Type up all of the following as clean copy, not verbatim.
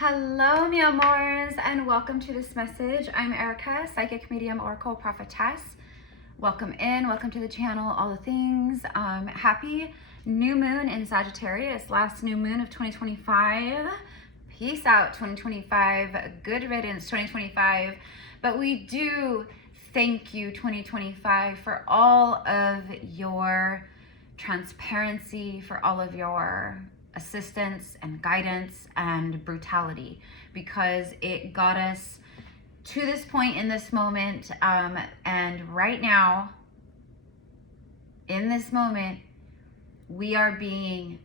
Hello, mi amors, and welcome to this message. I'm Erica, psychic medium, oracle prophetess. Welcome in, welcome to the channel, all the things. Happy new moon in Sagittarius, last new moon of 2025. Peace out, 2025. Good riddance, 2025. But we do thank you, 2025, for all of your transparency, for all of your assistance and guidance and brutality, because it got us to this point in this moment. And right now, in this moment, we are being,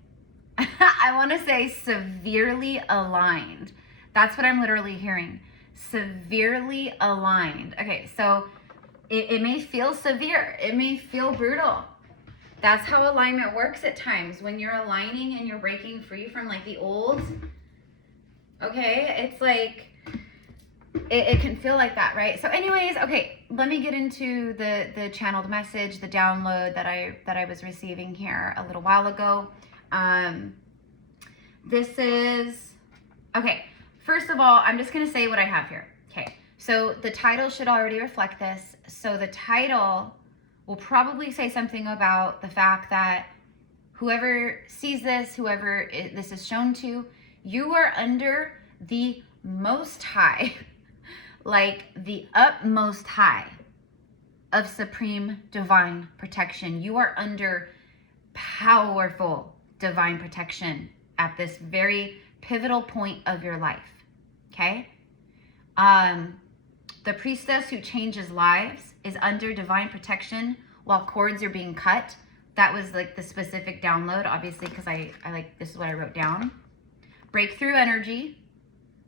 I want to say, severely aligned. That's what I'm literally hearing. Severely aligned. Okay, so it may feel severe. It may feel brutal. That's how alignment works at times. When you're aligning and you're breaking free from like the old, okay, it's like, it can feel like that, right? So anyways, okay, let me get into the channeled message, the download that I was receiving here a little while ago. This is, okay, first of all, I'm just gonna say what I have here. Okay, so the title should already reflect this. So the title will probably say something about the fact that whoever sees this, whoever this is shown to, you are under the most high, like the utmost high of supreme divine protection. You are under powerful divine protection at this very pivotal point of your life, okay? The priestess who changes lives is under divine protection while cords are being cut. That was like the specific download, obviously, because I like, this is what I wrote down. Breakthrough energy,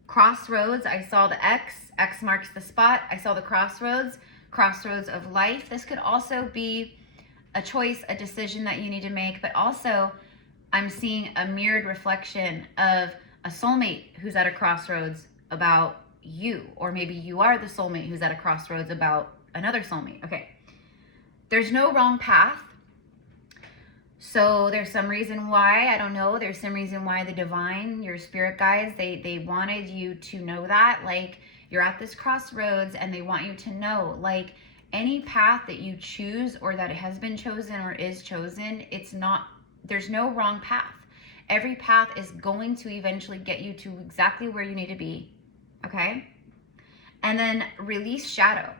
crossroads. I saw the X marks the spot. I saw the crossroads of life. This could also be a choice, a decision that you need to make, but also I'm seeing a mirrored reflection of a soulmate who's at a crossroads about you, or maybe you are the soulmate who's at a crossroads about another soulmate. Okay, there's no wrong path. So there's some reason why, I don't know, there's some reason why the divine, your spirit guides, they wanted you to know that, like, you're at this crossroads and they want you to know, like, any path that you choose or that has been chosen or is chosen, it's not, there's no wrong path. Every path is going to eventually get you to exactly where you need to be. Okay? And then release shadow.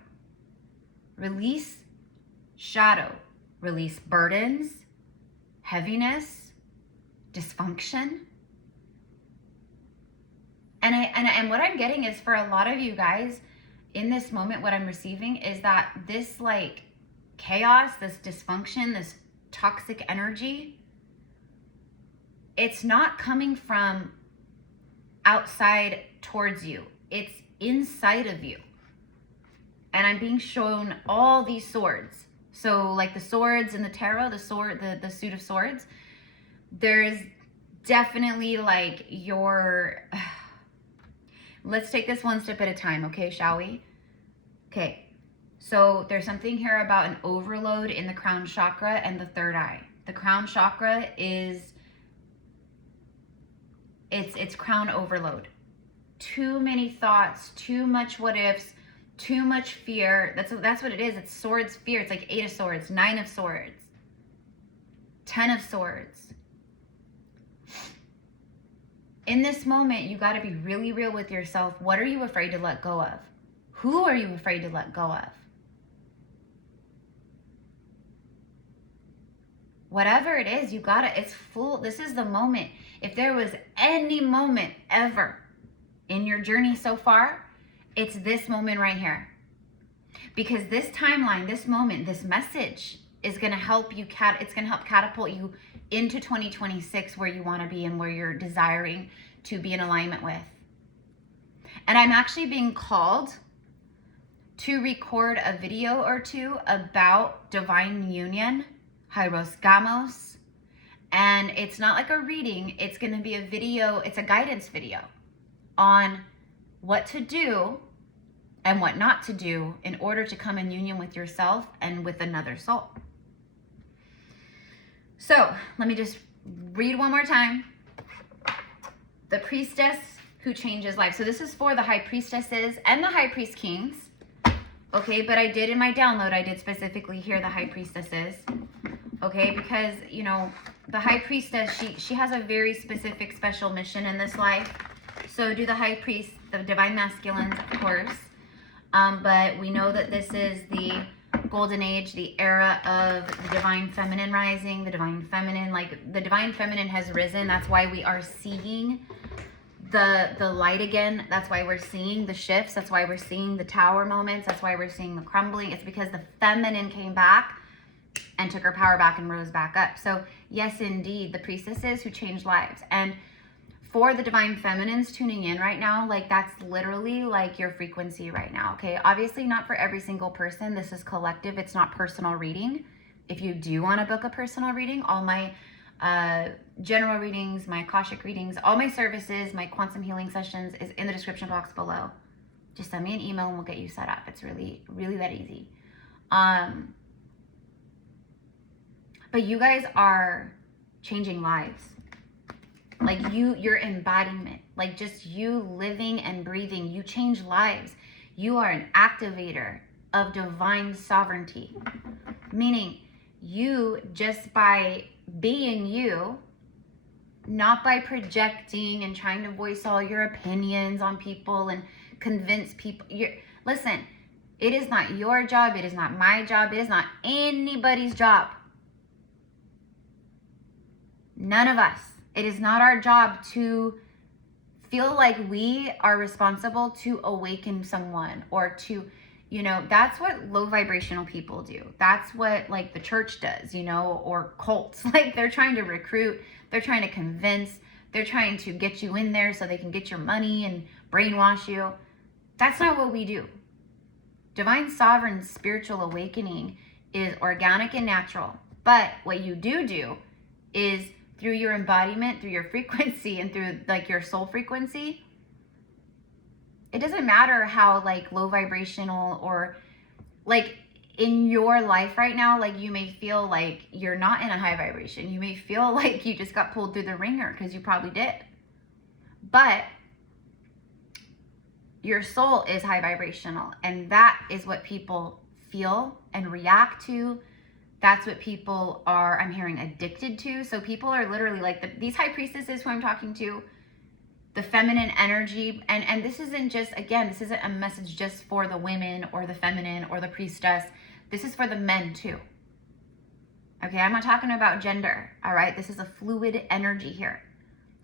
Release shadow. Release burdens, heaviness, dysfunction. And what I'm getting is, for a lot of you guys in this moment, what I'm receiving is that this like chaos, this dysfunction, this toxic energy, it's not coming from outside towards you. It's inside of you. And I'm being shown all these swords. So like the swords in the tarot, the suit of swords, there's definitely like your, let's take this one step at a time, okay, shall we? Okay, so there's something here about an overload in the crown chakra and the third eye. The crown chakra is, it's crown overload. Too many thoughts, too much what ifs, too much fear. That's what it is. It's swords, fear. It's like 8 of swords, 9 of swords, 10 of swords. In this moment, you got to be really real with yourself. What are you afraid to let go of? Who are you afraid to let go of? Whatever it is, you gotta, it's full. This is the moment. If there was any moment ever in your journey so far, it's this moment right here. Because this timeline, this moment, this message is going to help you, it's going to help catapult you into 2026, where you want to be and where you're desiring to be in alignment with. And I'm actually being called to record a video or two about divine union, Hyros Gamos. And it's not like a reading, it's going to be a video, it's a guidance video on what to do and what not to do in order to come in union with yourself and with another soul. So let me just read one more time. The priestess who changes lives. So this is for the high priestesses and the high priest kings. Okay, but I did in my download, I did specifically hear the high priestesses. Okay, because, you know, the high priestess, she has a very specific special mission in this life. So do the high priest, the divine masculines, of course. But we know that this is the golden age, the era of the divine feminine rising, the divine feminine, like the divine feminine has risen. That's why we are seeing the light again. That's why we're seeing the shifts. That's why we're seeing the tower moments. That's why we're seeing the crumbling. It's because the feminine came back and took her power back and rose back up. So yes, indeed, the priestesses who changed lives. And for the divine feminines tuning in right now, like that's literally like your frequency right now. Okay, obviously not for every single person. This is collective. It's not personal reading. If you do want to book a personal reading, all my general readings, my Akashic readings, all my services, my quantum healing sessions is in the description box below. Just send me an email and we'll get you set up. It's really, really that easy. But you guys are changing lives. Like your embodiment, like just you living and breathing, you change lives. You are an activator of divine sovereignty. Meaning you, just by being you, not by projecting and trying to voice all your opinions on people and convince people. Listen, it is not your job. It is not my job. It is not anybody's job. None of us. It is not our job to feel like we are responsible to awaken someone or to, you know, that's what low vibrational people do. That's what like the church does, you know, or cults. Like they're trying to recruit, they're trying to convince, they're trying to get you in there so they can get your money and brainwash you. That's not what we do. Divine sovereign spiritual awakening is organic and natural. But what you do is through your embodiment, through your frequency, and through like your soul frequency, it doesn't matter how like low vibrational or like in your life right now, like you may feel like you're not in a high vibration. You may feel like you just got pulled through the ringer because you probably did. But your soul is high vibrational, and that is what people feel and react to. That's what people are, I'm hearing, addicted to. So people are literally like these high priestesses who I'm talking to, the feminine energy. And this isn't just, again, this isn't a message just for the women or the feminine or the priestess. This is for the men too. Okay, I'm not talking about gender, all right? This is a fluid energy here.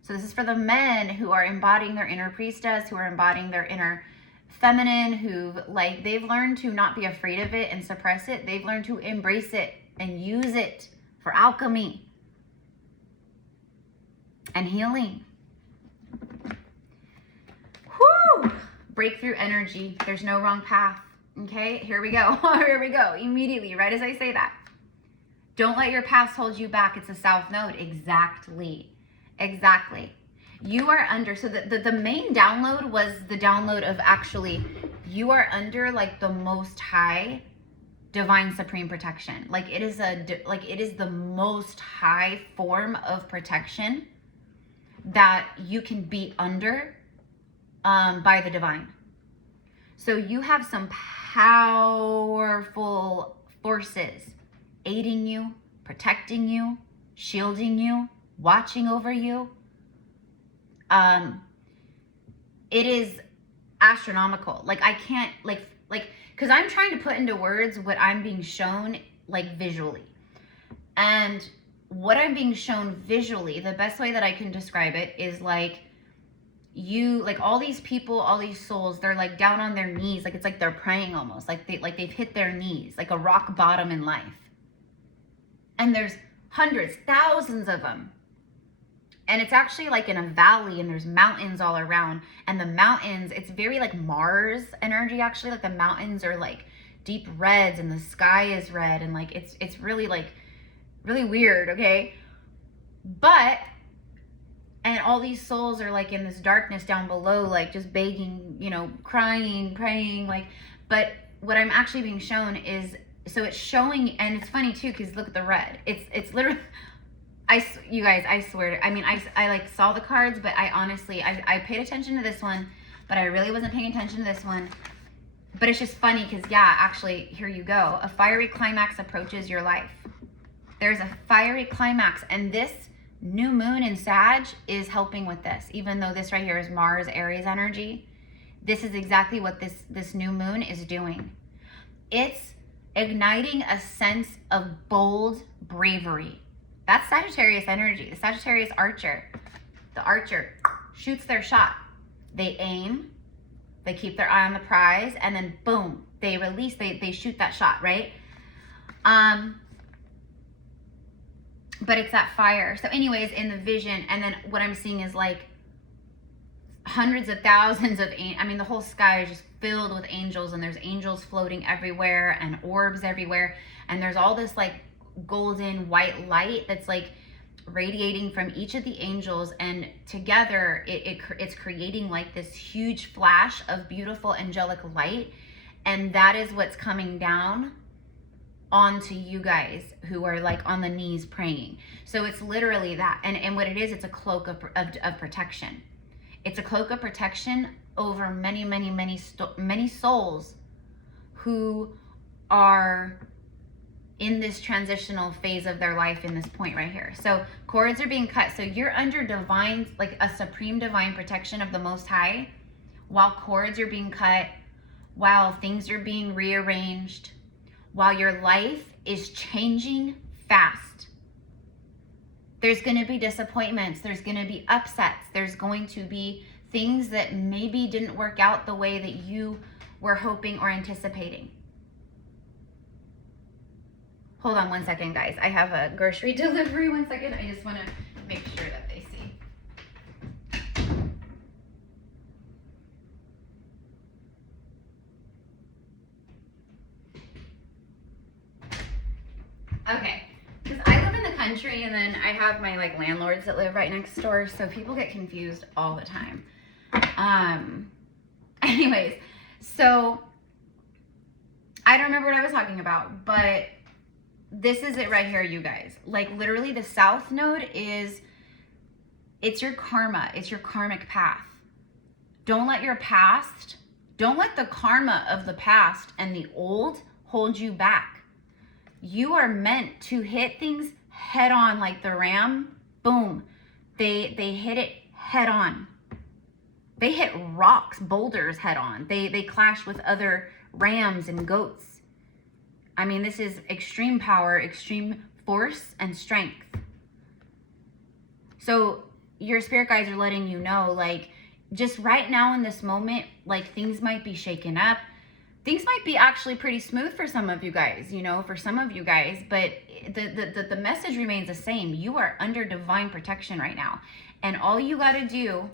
So this is for the men who are embodying their inner priestess, who are embodying their inner feminine, who like they've learned to not be afraid of it and suppress it. They've learned to embrace it and use it for alchemy and healing. Whew! Breakthrough energy. There's no wrong path. Okay, here we go. Here we go. Immediately, right as I say that. Don't let your past hold you back. It's a south node. Exactly. Exactly. You are under, so the main download was the download of actually, you are under like the most high divine supreme protection. Like it is the most high form of protection that you can be under by the divine. So you have some powerful forces aiding you, protecting you, shielding you, watching over you. It is astronomical. Like I can't like because I'm trying to put into words what I'm being shown like visually. And what I'm being shown visually, the best way that I can describe it is like you, like all these people, all these souls, they're like down on their knees. Like it's like they're praying almost, like they've hit their knees, like a rock bottom in life. And there's hundreds, thousands of them. And it's actually like in a valley and there's mountains all around. And the mountains, it's very like Mars energy actually. Like the mountains are like deep reds and the sky is red. And like it's really like really weird, okay? But, and all these souls are like in this darkness down below, like just begging, you know, crying, praying, like, but what I'm actually being shown is, so it's showing, and it's funny too, because look at the red. It's literally, you guys, I swear, I mean, I like saw the cards, but I honestly, I paid attention to this one, but I really wasn't paying attention to this one. But it's just funny because, yeah, actually, here you go. A fiery climax approaches your life. There's a fiery climax, and this new moon in Sag is helping with this. Even though this right here is Mars, Aries energy, this is exactly what this new moon is doing. It's igniting a sense of bold bravery. That's Sagittarius energy, the Sagittarius archer. The archer shoots their shot. They aim, they keep their eye on the prize, and then boom, they release, they shoot that shot, right? But it's that fire. So anyways, in the vision, and then what I'm seeing is like hundreds of thousands of, I mean, the whole sky is just filled with angels, and there's angels floating everywhere and orbs everywhere. And there's all this like golden white light that's like radiating from each of the angels, and together it's creating like this huge flash of beautiful angelic light. And that is what's coming down onto you guys who are like on the knees praying. So it's literally that. And what it is, it's a cloak of protection. It's a cloak of protection over many souls who are in this transitional phase of their life in this point right here. So cords are being cut. So you're under divine, like a supreme divine protection of the Most High, while cords are being cut, while things are being rearranged, while your life is changing fast. There's going to be disappointments. There's going to be upsets. There's going to be things that maybe didn't work out the way that you were hoping or anticipating. Hold on one second, guys. I have a grocery delivery. 1 second. I just want to make sure that they see. Okay. Because I live in the country, and then I have my like landlords that live right next door, so people get confused all the time. Anyways, so I don't remember what I was talking about, but this is it right here, you guys. Like literally the South Node it's your karma. It's your karmic path. Don't let your past, don't let the karma of the past and the old hold you back. You are meant to hit things head on, like the ram. Boom. They hit it head on. They hit rocks, boulders head on. They clash with other rams and goats. I mean, this is extreme power, extreme force and strength. So your spirit guides are letting you know, like, just right now in this moment, like things might be shaken up. Things might be actually pretty smooth for some of you guys, you know, for some of you guys, but the message remains the same. You are under divine protection right now. And all you got to do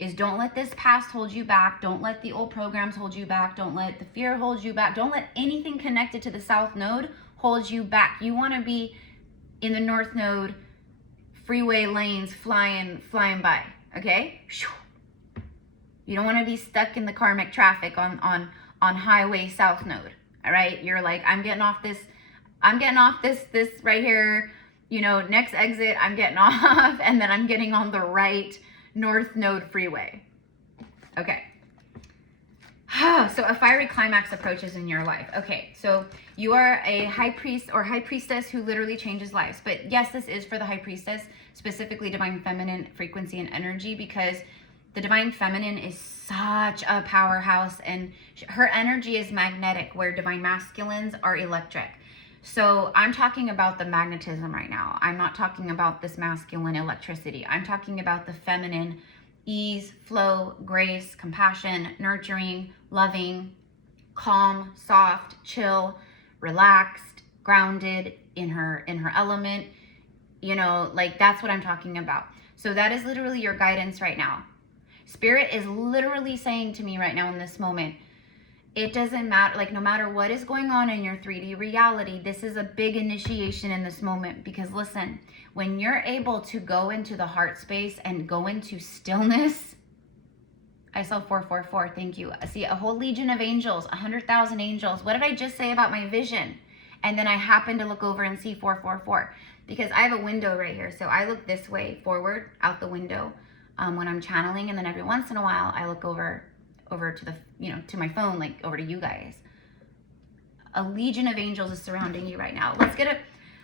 is don't let this past hold you back. Don't let the old programs hold you back. Don't let the fear hold you back. Don't let anything connected to the South Node hold you back. You want to be in the North Node, freeway lanes flying by, okay? You don't want to be stuck in the karmic traffic on highway South Node, all right? You're like, I'm getting off this right here, you know, next exit, I'm getting off, and then I'm getting on the right North Node freeway. Okay. So a fiery climax approaches in your life. Okay, so you are a high priest or high priestess who literally changes lives. But yes, this is for the high priestess, specifically divine feminine frequency and energy, because the divine feminine is such a powerhouse, and her energy is magnetic, where divine masculines are electric. So I'm talking about the magnetism right now. I'm not talking about this masculine electricity. I'm talking about the feminine ease, flow, grace, compassion, nurturing, loving, calm, soft, chill, relaxed, grounded in her element. You know, like that's what I'm talking about. So that is literally your guidance right now. Spirit is literally saying to me right now in this moment, it doesn't matter, like no matter what is going on in your 3D reality, this is a big initiation in this moment. Because listen, when you're able to go into the heart space and go into stillness, I saw 444, thank you. I see a whole legion of angels, 100,000 angels. What did I just say about my vision? And then I happened to look over and see 444. because I have a window right here. So I look this way forward out the window when I'm channeling. And then every once in a while, I look over to the, to my phone, like over to you guys. A legion of angels is surrounding you right now. Let's get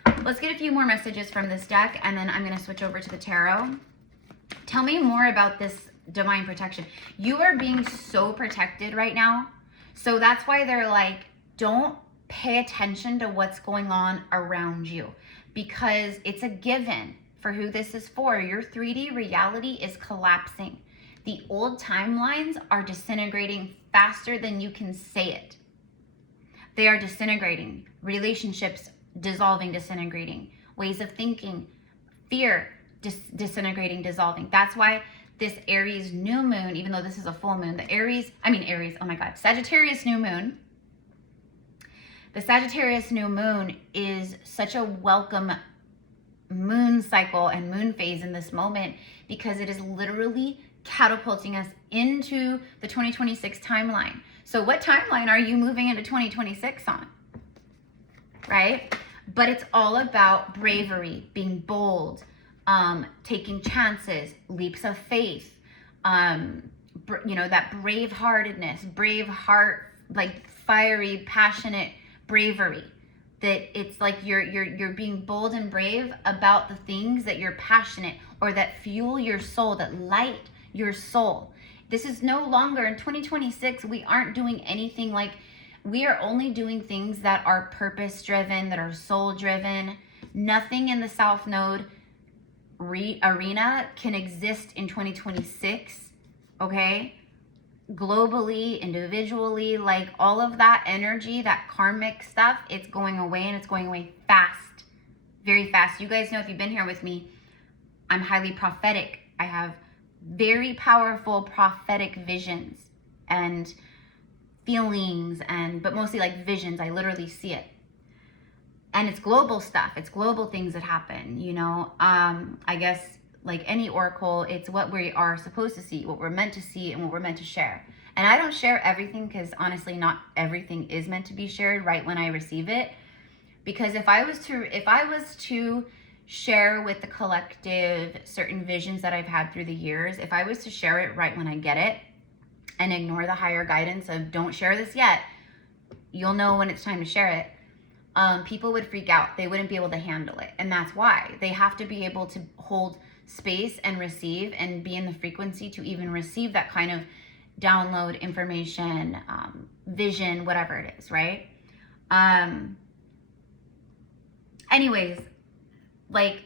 a few more messages from this deck, and then I'm going to switch over to the tarot. Tell me more about this divine protection. You are being so protected right now. So that's why they're like, don't pay attention to what's going on around you, because it's a given for who this is for. Your 3D reality is collapsing. The old timelines are disintegrating faster than you can say it. They are disintegrating. Relationships dissolving, disintegrating. Ways of thinking, fear, disintegrating, dissolving. That's why this Aries new moon, even though this is a full moon, Sagittarius new moon. The Sagittarius new moon is such a welcome moon cycle and moon phase in this moment, because it is literally catapulting us into the 2026 timeline. So what timeline are you moving into 2026 on? Right? But it's all about bravery, being bold, taking chances, leaps of faith, that brave-heartedness, brave heart, like fiery, passionate bravery. That it's like you're being bold and brave about the things that you're passionate or that fuel your soul, that light your soul. This is no longer in 2026. We aren't doing anything like, we are only doing things that are purpose driven, that are soul driven. Nothing in the South Node arena can exist in 2026. Okay? Globally, individually, like all of that energy, that karmic stuff, it's going away, and it's going away fast, very fast. You guys know, if you've been here with me, I'm highly prophetic. I have very powerful prophetic visions and feelings, but mostly like visions. I literally see it. And it's global stuff. It's global things that happen, I guess like any oracle, it's what we are supposed to see, what we're meant to see, and what we're meant to share. And I don't share everything, because honestly, not everything is meant to be shared right when I receive it. Because if I was to share with the collective certain visions that I've had through the years, if I was to share it right when I get it and ignore the higher guidance of don't share this yet, you'll know when it's time to share it, people would freak out. They wouldn't be able to handle it. And that's why they have to be able to hold space and receive and be in the frequency to even receive that kind of download information, vision, whatever it is, right? Anyways, like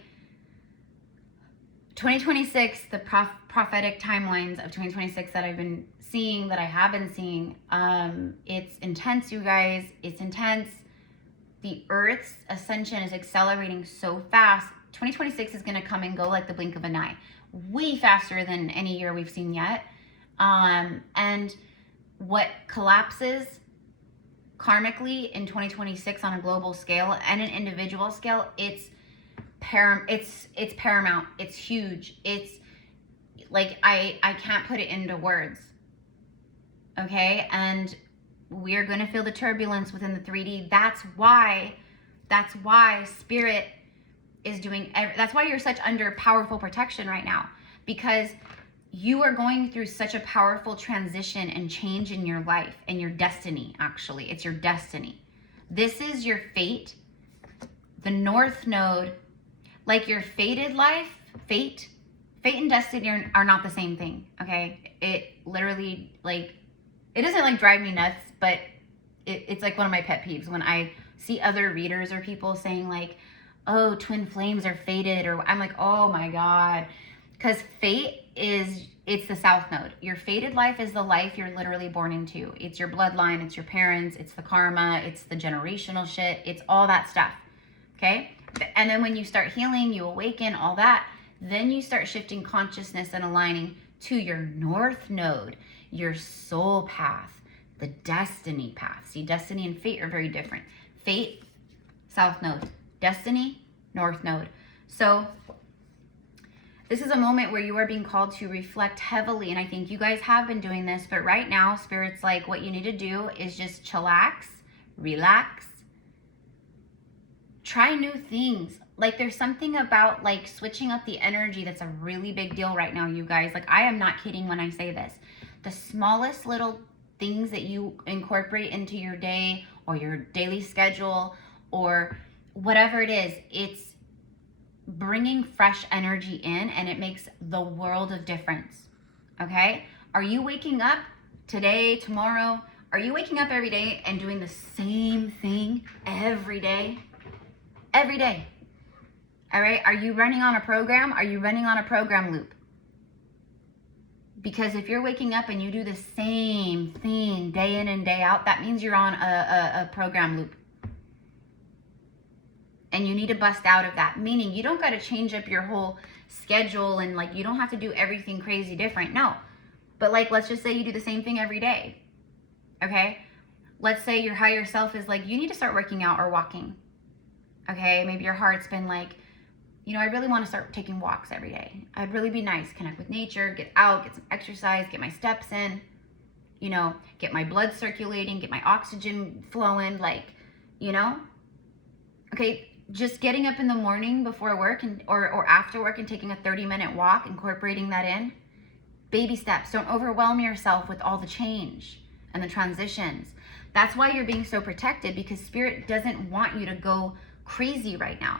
2026, the prophetic timelines of 2026 that I've been seeing, that I have been seeing, it's intense, you guys. It's intense. The Earth's ascension is accelerating so fast. 2026 is going to come and go like the blink of an eye, way faster than any year we've seen yet. And what collapses karmically in 2026 on a global scale and an individual scale, it's paramount. It's huge. It's like, I can't put it into words. Okay. And we're going to feel the turbulence within the 3D. That's why spirit is doing, that's why you're such under powerful protection right now, because you are going through such a powerful transition and change in your life and your destiny. Actually, it's your destiny. This is your fate. The North Node, like your fated life, fate and destiny are not the same thing. Okay. It literally, like, it doesn't like drive me nuts, but it's like one of my pet peeves when I see other readers or people saying like, oh, twin flames are fated, or I'm like, oh my God. Because fate it's the South Node. Your fated life is the life you're literally born into. It's your bloodline, it's your parents, it's the karma, it's the generational shit, it's all that stuff. Okay? And then when you start healing, you awaken, all that, then you start shifting consciousness and aligning to your North Node, your soul path, the destiny path. See, destiny and fate are very different. Fate, South Node. Destiny, North Node. So this is a moment where you are being called to reflect heavily. And I think you guys have been doing this, but right now, Spirit's like, what you need to do is just chillax, relax, try new things, Like there's something about like switching up the energy that's a really big deal right now, you guys. Like I am not kidding when I say this. The smallest little things that you incorporate into your day or your daily schedule or whatever it is, it's bringing fresh energy in, and it makes the world of difference. Okay? Are you waking up today, tomorrow? Are you waking up every day and doing the same thing every day? Every day. All right? Are you running on a program? Are you running on a program loop? Because if you're waking up and you do the same thing day in and day out, that means you're on a program loop. And you need to bust out of that. Meaning you don't got to change up your whole schedule and like you don't have to do everything crazy different. No. But like, let's just say you do the same thing every day. Okay? Let's say your higher self is like, you need to start working out or walking. Okay? Maybe your heart's been like, you know, I really want to start taking walks every day. I'd really be nice, connect with nature, get out, get some exercise, get my steps in, you know, get my blood circulating, get my oxygen flowing, like, you know? Okay, just getting up in the morning before work and or after work and taking a 30-minute walk, incorporating that in. Baby steps. Don't overwhelm yourself with all the change and the transitions. That's why you're being so protected, because Spirit doesn't want you to go crazy right now.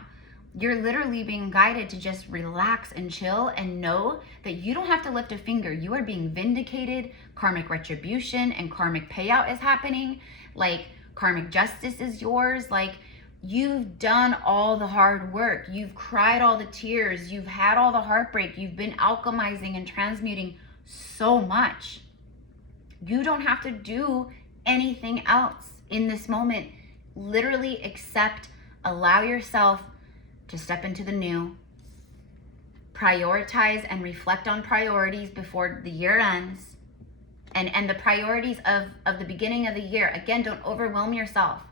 You're literally being guided to just relax and chill and know that you don't have to lift a finger. You are being vindicated. Karmic retribution and karmic payout is happening. Like karmic justice is yours. Like you've done all the hard work. You've cried all the tears. You've had all the heartbreak. You've been alchemizing and transmuting so much. You don't have to do anything else in this moment. Literally accept, allow yourself to step into the new, prioritize and reflect on priorities before the year ends, and the priorities of the beginning of the year. Again, don't overwhelm yourself.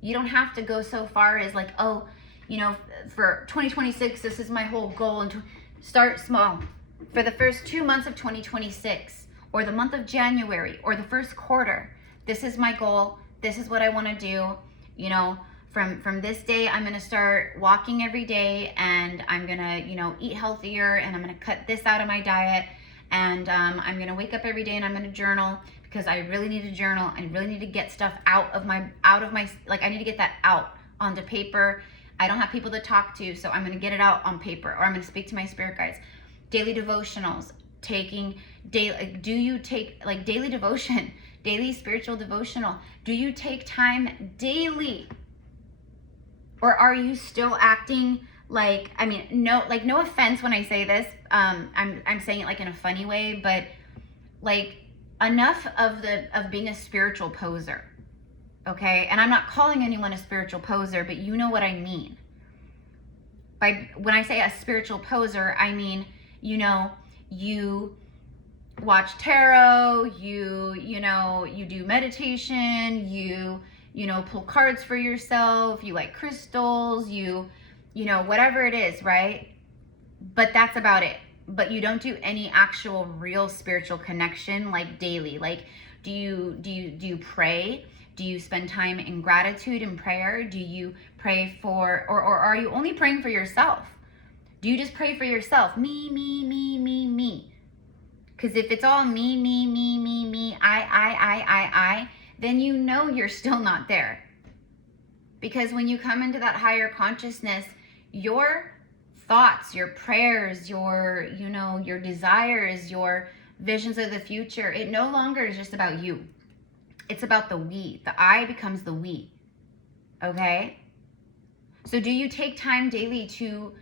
You don't have to go so far as like, oh, you know, for 2026, this is my whole goal, and start small. For the first 2 months of 2026, or the month of January, or the first quarter, this is my goal. This is what I want to do. You know, from this day, I'm going to start walking every day, and I'm going to, you know, eat healthier, and I'm going to cut this out of my diet, and I'm going to wake up every day and I'm going to journal, because I really need to journal. I really need to get stuff out of my, like I need to get that out onto paper. I don't have people to talk to, so I'm going to get it out on paper, or I'm going to speak to my spirit guides. Daily devotionals, do you take like daily devotion, daily spiritual devotional? Do you take time daily? Or are you still acting like, I mean, no offense when I say this, I'm saying it like in a funny way, but like enough of being a spiritual poser, okay? And I'm not calling anyone a spiritual poser, but you know what I mean. When I say a spiritual poser, I mean, you know, you watch tarot, you do meditation, you know, pull cards for yourself, you like crystals, you know, whatever it is, right? But that's about it. But you don't do any actual real spiritual connection like daily. Like, do you pray? Do you spend time in gratitude and prayer? Do you pray for, or are you only praying for yourself? Do you just pray for yourself? Me. Because if it's all me, I, then you know you're still not there. Because when you come into that higher consciousness, your thoughts, your prayers, your desires, your visions of the future, it no longer is just about you. It's about the we. The I becomes the we. Okay? So do you take time daily to,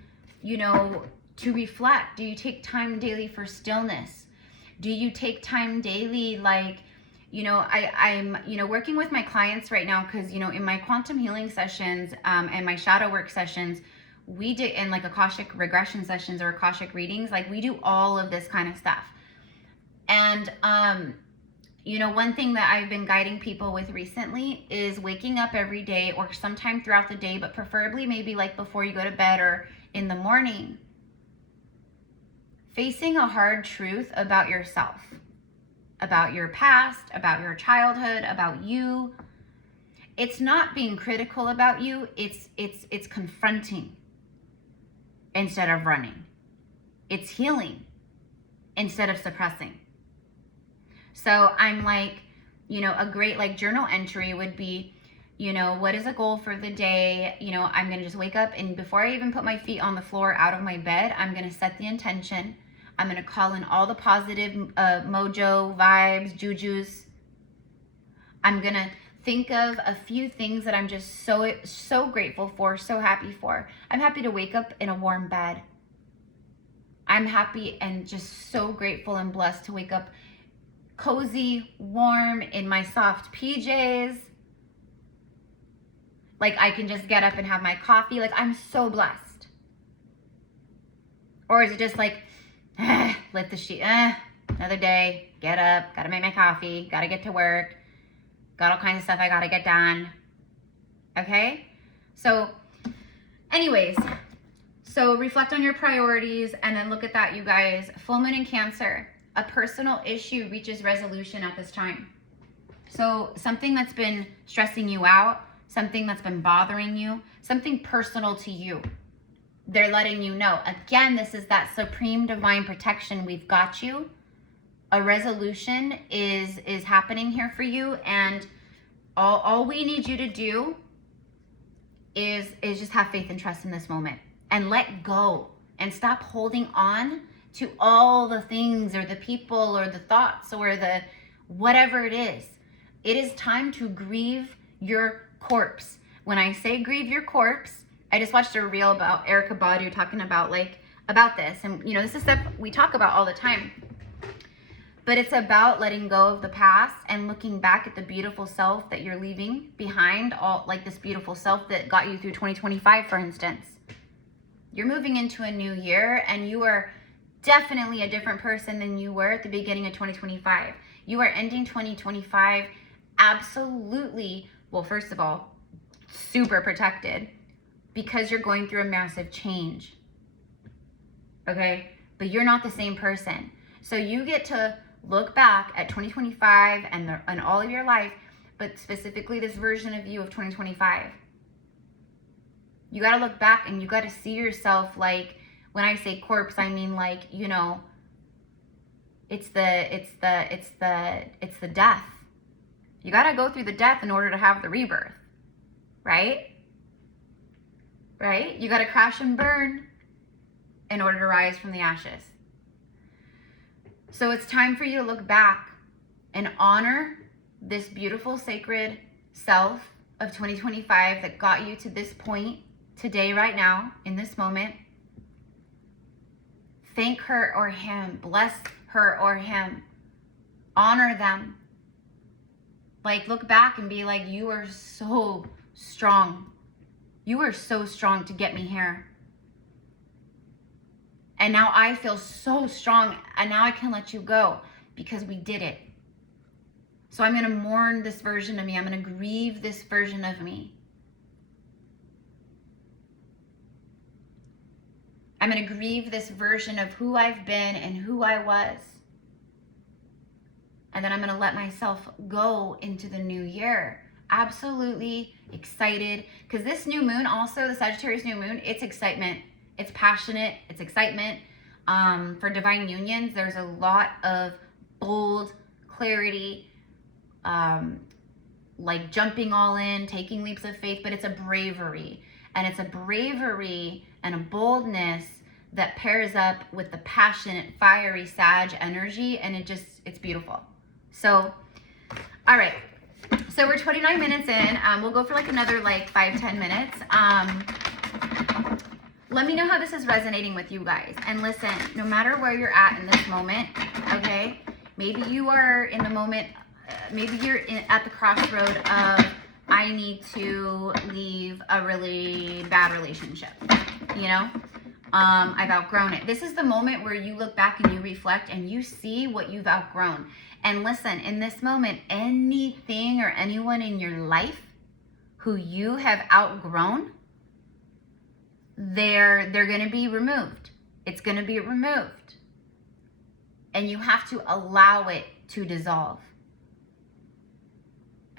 to reflect? Do you take time daily for stillness? Do you take time daily, like, I'm working with my clients right now, because, in my quantum healing sessions and my shadow work sessions, we did, in like Akashic regression sessions or Akashic readings, like we do all of this kind of stuff. And, one thing that I've been guiding people with recently is waking up every day or sometime throughout the day, but preferably maybe like before you go to bed or in the morning, facing a hard truth about yourself, about your past, about your childhood, about you. It's not being critical about you. It's confronting. instead of running. It's healing instead of suppressing. So I'm like, you know, a great like journal entry would be, you know, what is a goal for the day? You know, I'm going to just wake up, and before I even put my feet on the floor out of my bed, I'm going to set the intention. I'm going to call in all the positive mojo, vibes, jujus. I'm going to think of a few things that I'm just so grateful for, so happy for. I'm happy to wake up in a warm bed. I'm happy and just so grateful and blessed to wake up cozy, warm, in my soft PJs. Like I can just get up and have my coffee. Like I'm so blessed. Or is it just like, lift the sheet, another day, get up, gotta make my coffee, gotta get to work, got all kinds of stuff I gotta get done. Okay? So anyways, so reflect on your priorities and then look at that, you guys. Full moon in Cancer. A personal issue reaches resolution at this time. So something that's been stressing you out, something that's been bothering you, something personal to you, they're letting you know. Again, this is that supreme divine protection. We've got you. A resolution is happening here for you, and all we need you to do is just have faith and trust in this moment and let go and stop holding on to all the things or the people or the thoughts or the whatever it is. It is time to grieve your corpse. When I say grieve your corpse, I just watched a reel about Erica Badu talking about this. And you know, this is stuff we talk about all the time. But it's about letting go of the past and looking back at the beautiful self that you're leaving behind, all like this beautiful self that got you through 2025, for instance. You're moving into a new year and you are definitely a different person than you were at the beginning of 2025. You are ending 2025 absolutely, well, first of all, super protected because you're going through a massive change. Okay? But you're not the same person. So you get to look back at 2025 and all of your life, but specifically this version of you of 2025. You got to look back and you got to see yourself like, when I say corpse, I mean like, you know, it's the death. You got to go through the death in order to have the rebirth, right? Right? You got to crash and burn in order to rise from the ashes. So it's time for you to look back and honor this beautiful sacred self of 2025 that got you to this point today, right now, in this moment. Thank her or him. Bless her or him. Honor them. Like, look back and be like, you are so strong. You were so strong to get me here. And now I feel so strong, and now I can let you go because we did it. So I'm going to mourn this version of me. I'm going to grieve this version of me. I'm going to grieve this version of who I've been and who I was. And then I'm going to let myself go into the new year. Absolutely excited. Because this new moon, also the Sagittarius new moon, it's excitement. It's passionate. It's excitement. For divine unions, there's a lot of bold clarity, like jumping all in, taking leaps of faith, but it's a bravery. And it's a bravery and a boldness that pairs up with the passionate, fiery Sag energy, and it's beautiful. So, all right. So we're 29 minutes in. We'll go for like another 5-10 minutes. Let me know how this is resonating with you guys. And listen, no matter where you're at in this moment, okay? Maybe you are in the moment, maybe you're at the crossroad of, I need to leave a really bad relationship, you know? I've outgrown it. This is the moment where you look back and you reflect and you see what you've outgrown. And listen, in this moment, anything or anyone in your life who you have outgrown, they're going to be removed. It's going to be removed. And you have to allow it to dissolve.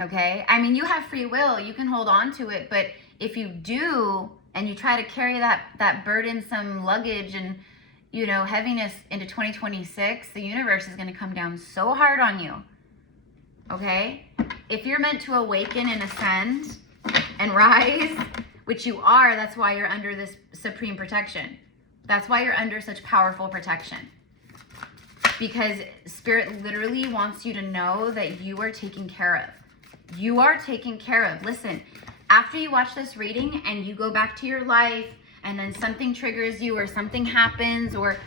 Okay? I mean, you have free will. You can hold on to it. But if you do and you try to carry that burdensome luggage and, you know, heaviness into 2026, the universe is going to come down so hard on you. Okay? If you're meant to awaken and ascend and rise, which you are, that's why you're under this supreme protection. That's why you're under such powerful protection. Because Spirit literally wants you to know that you are taken care of. You are taken care of. Listen, after you watch this reading and you go back to your life and then something triggers you or something happens or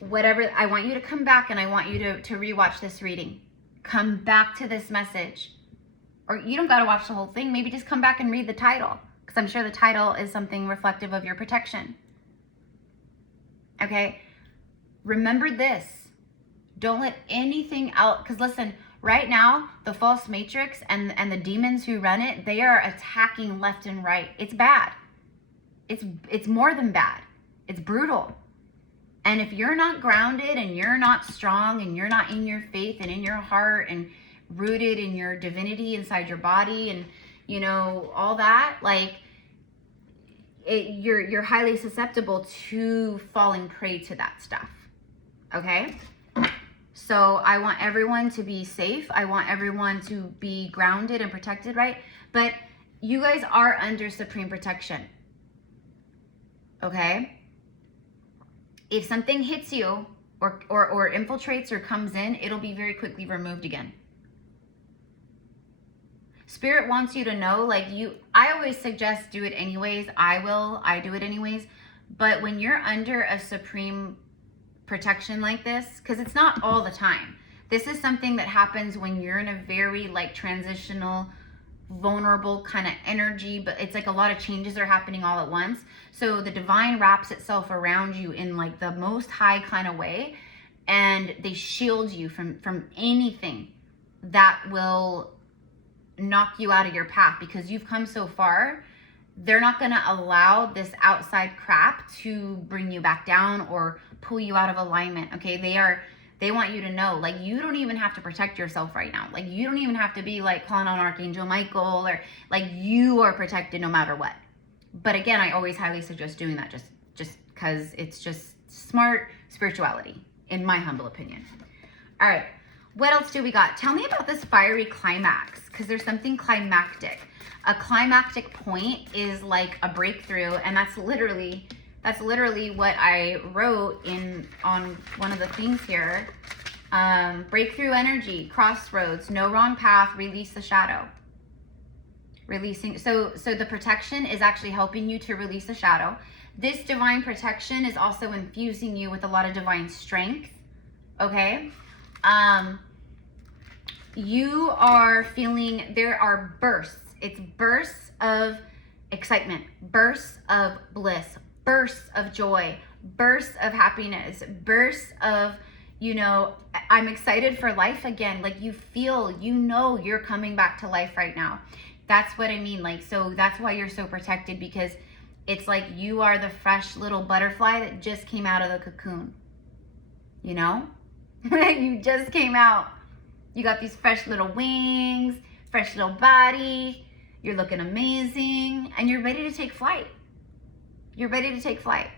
whatever, I want you to come back and I want you to rewatch this reading. Come back to this message. Or you don't got to watch the whole thing. Maybe just come back and read the title, because I'm sure the title is something reflective of your protection. Okay? Remember this. Don't let anything out, because listen, right now, the false matrix and the demons who run it, they are attacking left and right. It's bad. It's more than bad. It's brutal. And if you're not grounded and you're not strong and you're not in your faith and in your heart and rooted in your divinity inside your body and, you know, all that, like, you're highly susceptible to falling prey to that stuff. Okay? So I want everyone to be safe. I want everyone to be grounded and protected, right? But you guys are under supreme protection. Okay? If something hits you or infiltrates or comes in, it'll be very quickly removed again. Spirit wants you to know, like, I always suggest do it anyways. I do it anyways. But when you're under a supreme protection like this, because it's not all the time. This is something that happens when you're in a very like transitional, vulnerable kind of energy, but it's like a lot of changes are happening all at once. So the divine wraps itself around you in like the most high kind of way, and they shield you from anything that will knock you out of your path, because you've come so far. They're not going to allow this outside crap to bring you back down or pull you out of alignment. Okay, they want you to know, like, you don't even have to protect yourself right now. Like, you don't even have to be like calling on Archangel Michael, or like, you are protected no matter what. But again, I always highly suggest doing that just because it's just smart spirituality, in my humble opinion. All right, what else do we got? Tell me about this fiery climax, because there's something climactic. A climactic point is like a breakthrough, and that's literally what I wrote on one of the things here. Breakthrough energy, crossroads, no wrong path, release the shadow. Releasing, so the protection is actually helping you to release the shadow. This divine protection is also infusing you with a lot of divine strength. Okay? You are feeling, there are bursts. It's bursts of excitement, bursts of bliss, bursts of joy, bursts of happiness, bursts of, you know, I'm excited for life again. Like, you feel, you know, you're coming back to life right now. That's what I mean. Like, so that's why you're so protected, because it's like you are the fresh little butterfly that just came out of the cocoon. You know? You just came out. You got these fresh little wings, fresh little body. You're looking amazing, and you're ready to take flight. You're ready to take flight,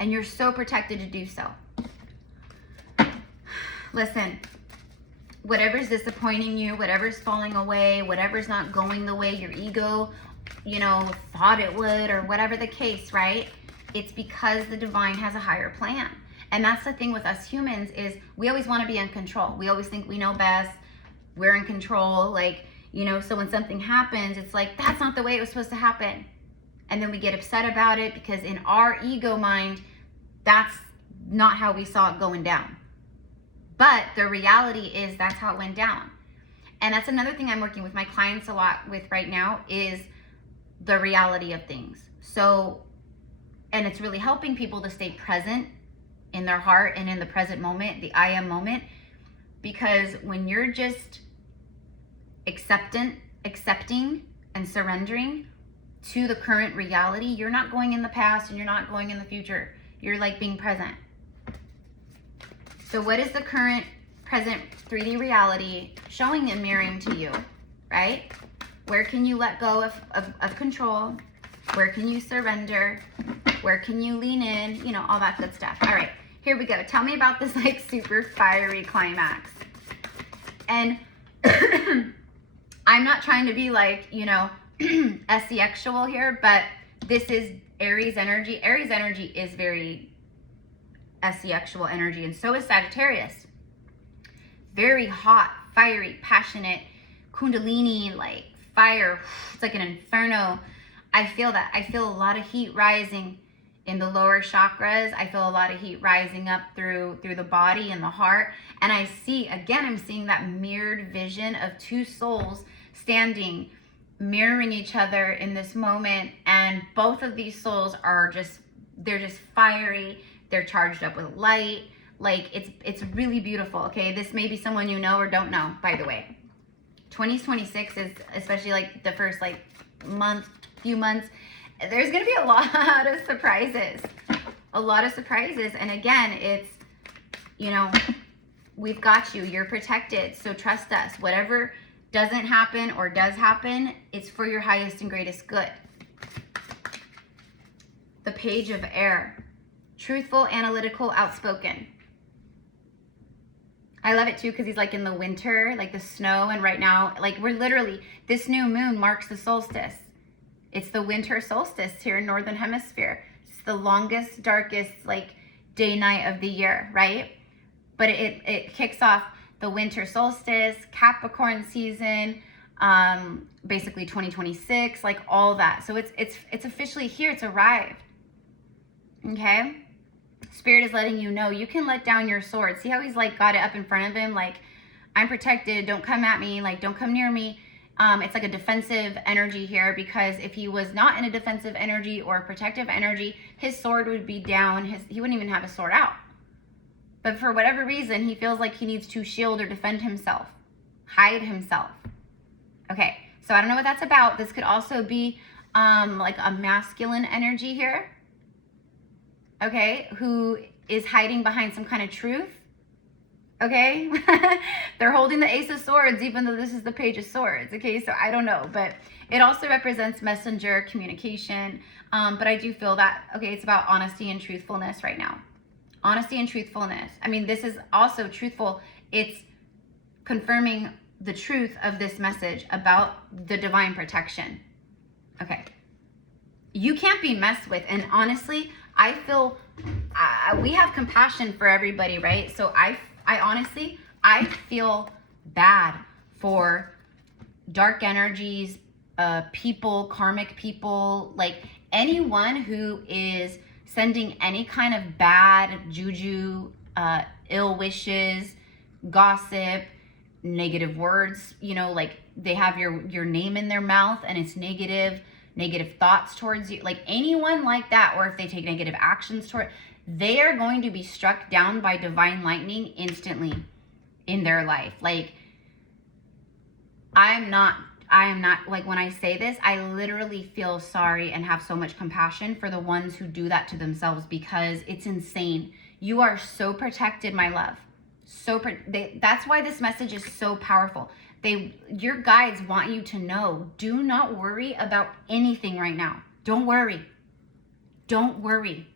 and you're so protected to do so. Listen, whatever's disappointing you, whatever's falling away, whatever's not going the way your ego, you know, thought it would, or whatever the case, right? It's because the divine has a higher plan. And that's the thing with us humans, is we always want to be in control. We always think we know best. We're in control. Like, you know, so when something happens, it's like, that's not the way it was supposed to happen. And then we get upset about it, because in our ego mind, that's not how we saw it going down. But the reality is that's how it went down. And that's another thing I'm working with my clients a lot with right now, is the reality of things. So, and it's really helping people to stay present in their heart and in the present moment, the I am moment. Because when you're just accepting and surrendering to the current reality, you're not going in the past and you're not going in the future. You're like being present. So what is the current, present 3D reality showing and mirroring to you, right? Where can you let go of control? Where can you surrender? Where can you lean in? You know, all that good stuff. All right, here we go. Tell me about this like super fiery climax. And I'm not trying to be like, you know, sexual here, but this is Aries energy. Aries energy is very sexual energy, and so is Sagittarius. Very hot, fiery, passionate, kundalini, like fire. It's like an inferno. I feel that. I feel a lot of heat rising in the lower chakras. I feel a lot of heat rising up through the body and the heart. And I see, again, I'm seeing that mirrored vision of two souls standing, mirroring each other in this moment. And both of these souls are just, they're just fiery. They're charged up with light. Like it's really beautiful. Okay. This may be someone you know or don't know, by the way. 2026 is, especially like the first like few months, there's going to be a lot of surprises. And again, it's, you know, we've got you. You're protected. So trust us. Whatever doesn't happen or does happen, it's for your highest and greatest good. The Page of Air. Truthful, analytical, outspoken. I love it too because he's like in the winter, like the snow. And right now, like we're literally, this new moon marks the solstice. It's the winter solstice here in Northern Hemisphere. It's the longest, darkest like day night of the year, right? But it kicks off the winter solstice, Capricorn season, basically 2026, like all that. So it's officially here. It's arrived. Okay. Spirit is letting you know you can let down your sword. See how he's like got it up in front of him? Like, I'm protected. Don't come at me. Like, don't come near me. It's like a defensive energy here, because if he was not in a defensive energy or a protective energy, his sword would be down. He wouldn't even have his sword out. But for whatever reason, he feels like he needs to shield or defend himself, hide himself. Okay, so I don't know what that's about. This could also be like a masculine energy here. Okay, who is hiding behind some kind of truth. Okay, they're holding the Ace of Swords, even though this is the Page of Swords. Okay, so I don't know, but it also represents messenger communication. But I do feel that, okay, it's about honesty and truthfulness right now. Honesty and truthfulness. I mean, this is also truthful. It's confirming the truth of this message about the divine protection. Okay, you can't be messed with. And honestly, I feel we have compassion for everybody, right? So I honestly, I feel bad for dark energies, people, karmic people, like anyone who is sending any kind of bad juju, ill wishes, gossip, negative words, you know, like they have your name in their mouth and it's negative thoughts towards you, like anyone like that, or if they take negative actions toward, they are going to be struck down by divine lightning instantly in their life. Like I am not, like when I say this, I literally feel sorry and have so much compassion for the ones who do that to themselves, because it's insane. You are so protected, my love. That's why this message is so powerful. Your guides want you to know, do not worry about anything right now. Don't worry. Don't worry.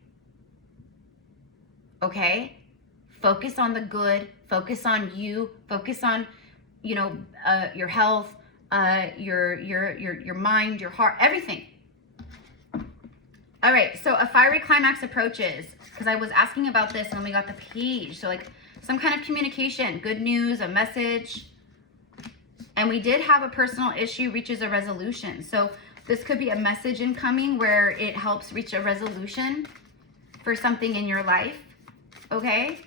Okay? Focus on the good. Focus on you. Focus on, you know, your health, your mind, your heart, everything. All right, so a fiery climax approaches, because I was asking about this and we got the Page. So like some kind of communication, good news, a message. And we did have a personal issue reaches a resolution. So this could be a message incoming where it helps reach a resolution for something in your life. Okay.